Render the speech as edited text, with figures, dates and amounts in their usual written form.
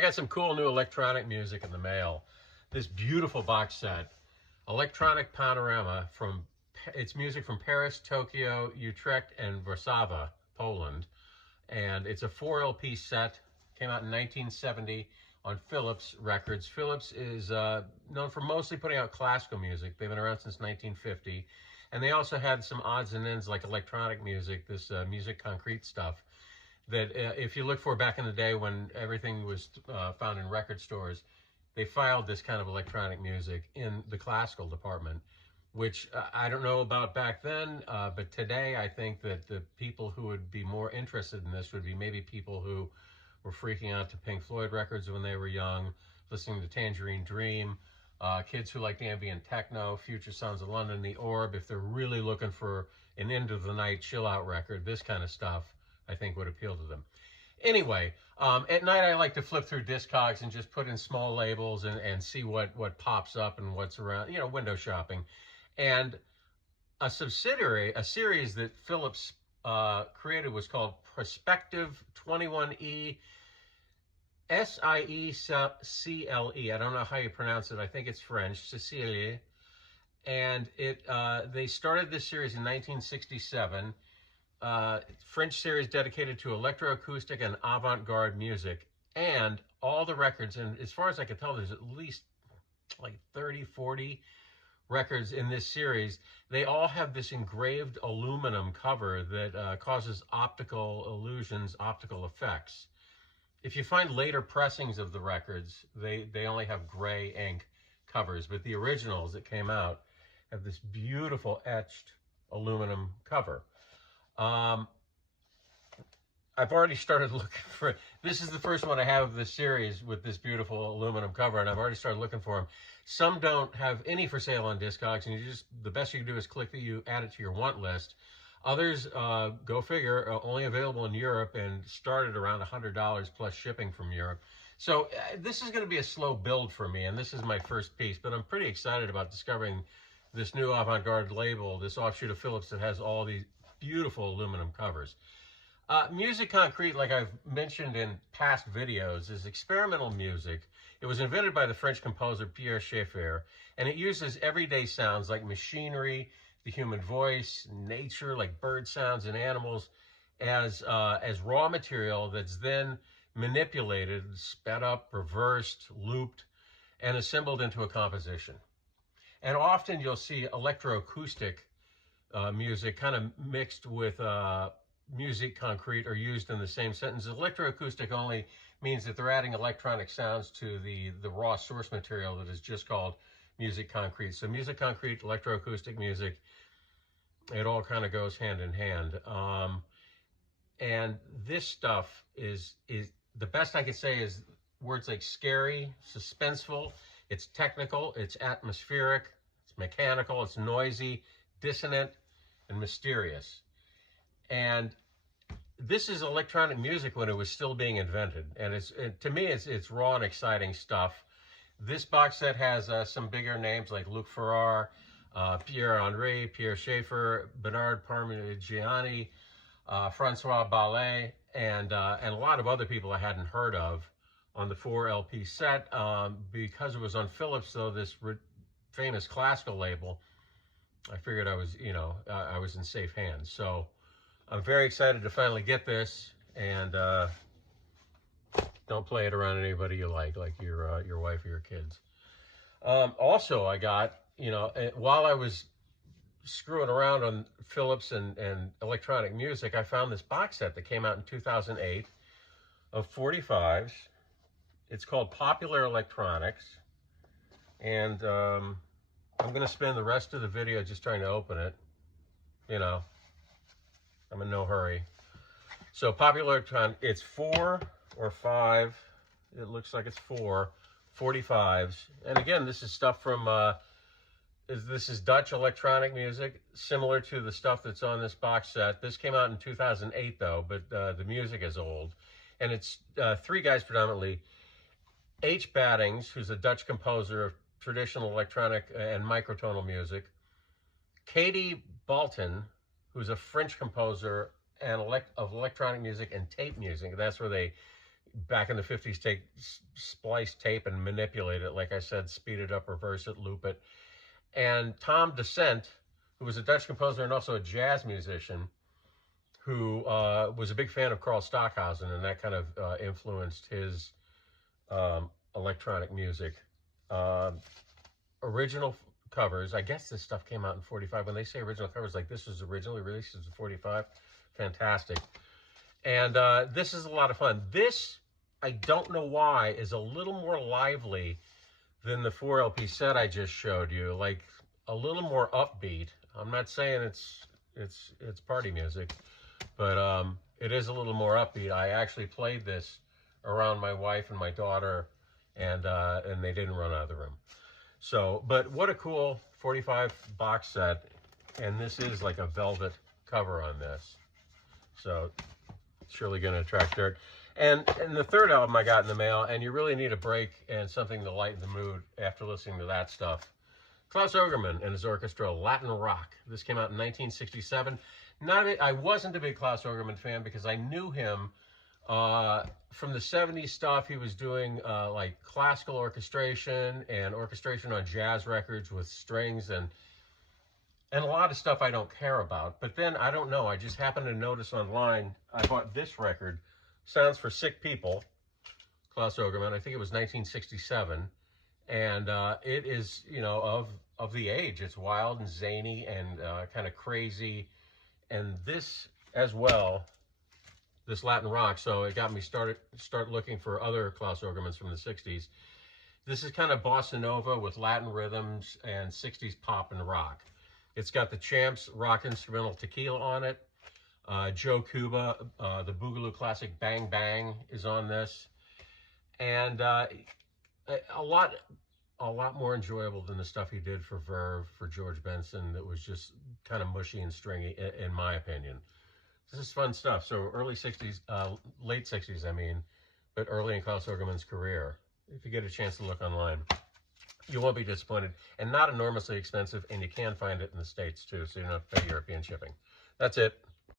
I got some cool new electronic music in the mail. This beautiful box set, Electronic Panorama, it's music from Paris, Tokyo, Utrecht, and Warszawa, Poland. And it's a 4 LP set, came out in 1970 on Philips Records. Philips is known for mostly putting out classical music. They've been around since 1950. And they also had some odds and ends like electronic music, this musiqueconcrete stuff, that if you look for back in the day when everything was found in record stores, they filed this kind of electronic music in the classical department, which I don't know about back then, but today I think that the people who would be more interested in this would be maybe people who were freaking out to Pink Floyd records when they were young, listening to Tangerine Dream, kids who liked ambient techno, Future Sounds of London, The Orb. If they're really looking for an end-of-the-night chill-out record, this kind of stuff I think would appeal to them. Anyway, at night I like to flip through Discogs and just put in small labels and see what pops up and what's around, window shopping. And a series that Philips created was called Perspective 21E SIECLE. I don't know how you pronounce it. I think it's French, Cecilie. And they started this series in 1967. French series dedicated to electroacoustic and avant-garde music, and all the records, and as far as I can tell, there's at least like 30, 40 records in this series. They all have this engraved aluminum cover that causes optical illusions, optical effects. If you find later pressings of the records, they only have gray ink covers, but the originals that came out have this beautiful etched aluminum cover. I've already started looking for, this is the first one I have of this series with this beautiful aluminum cover, and I've already started looking for them. Some don't have any for sale on Discogs, and the best you can do is click that you add it to your want list. Others, go figure, are only available in Europe and start at around $100 plus shipping from Europe. So this is going to be a slow build for me, and this is my first piece, but I'm pretty excited about discovering this new avant-garde label, this offshoot of Philips that has all these beautiful aluminum covers. Musiqueconcrete, like I've mentioned in past videos, is experimental music. It was invented by the French composer Pierre Schaeffer, and it uses everyday sounds like machinery, the human voice, nature, like bird sounds and animals, as raw material that's then manipulated, sped up, reversed, looped, and assembled into a composition. And often you'll see electroacoustic music kind of mixed with musiqueconcrete or used in the same sentence. Electroacoustic only means that they're adding electronic sounds to the raw source material that is just called musiqueconcrete. So musiqueconcrete, electroacoustic music, it all kind of goes hand in hand. And this stuff is the best I could say is words like scary, suspenseful, it's technical, it's atmospheric, it's mechanical, it's noisy, dissonant, and mysterious. And this is electronic music when it was still being invented. And to me, it's raw and exciting stuff. This box set has some bigger names like Luc Ferrar, Pierre-Henri, Pierre Schaeffer, Bernard Parmigiani, Francois Ballet, and a lot of other people I hadn't heard of on the 4 LP set. Because it was on Philips, though, this famous classical label, I figured I was in safe hands. So I'm very excited to finally get this, and don't play it around anybody you like your wife or your kids. Also, I got, while I was screwing around on Philips and electronic music, I found this box set that came out in 2008 of 45s. It's called Popular Electronics, and I'm going to spend the rest of the video just trying to open it. I'm in no hurry. So Popular Electronics, it's 4 or 5, it looks like it's 4, 45s. And again, this is stuff from, this is Dutch electronic music, similar to the stuff that's on this box set. This came out in 2008 though, but the music is old. And it's 3 guys predominantly. H. Battings, who's a Dutch composer of traditional electronic and microtonal music. Katie Balton, who's a French composer and of electronic music and tape music. That's where they, back in the 50s, take splice tape and manipulate it. Like I said, speed it up, reverse it, loop it. And Tom Descent, who was a Dutch composer and also a jazz musician, who was a big fan of Carl Stockhausen, and that kind of influenced his electronic music. Original covers. I guess this stuff came out in 45. When they say original covers, like this was originally released in 45. Fantastic. And this is a lot of fun. This, I don't know why, is a little more lively than the 4 LP set I just showed you. Like a little more upbeat. I'm not saying it's party music, but it is a little more upbeat. I actually played this around my wife and my daughter, and they didn't run out of the room. So, but what a cool 45 box set, and this is like a velvet cover on this. So, surely going to attract dirt. And the third album I got in the mail, and you really need a break and something to lighten the mood after listening to that stuff. Klaus Ogerman and his orchestra, Latin Rock. This came out in 1967. I wasn't a big Klaus Ogerman fan because I knew him from the 70s stuff. He was doing like classical orchestration and orchestration on jazz records with strings and a lot of stuff I don't care about. But then, I don't know, I just happened to notice online, I bought this record, Sounds for Sick People, Klaus Ogerman. I think it was 1967. And it is, you know, of the age. It's wild and zany and kind of crazy. And this as well, this Latin rock, so it got me start looking for other Klaus Ogermans from the 60s. This is kind of bossa nova with Latin rhythms and 60s pop and rock. It's got the Champs rock instrumental Tequila on it. Joe Cuba, the Boogaloo classic Bang Bang is on this. And a lot more enjoyable than the stuff he did for Verve, for George Benson, that was just kind of mushy and stringy, in my opinion. This is fun stuff. So early 60s, late 60s, I mean, but early in Klaus Ogerman's career. If you get a chance to look online, you won't be disappointed. And not enormously expensive, and you can find it in the States too, so you don't have to pay European shipping. That's it.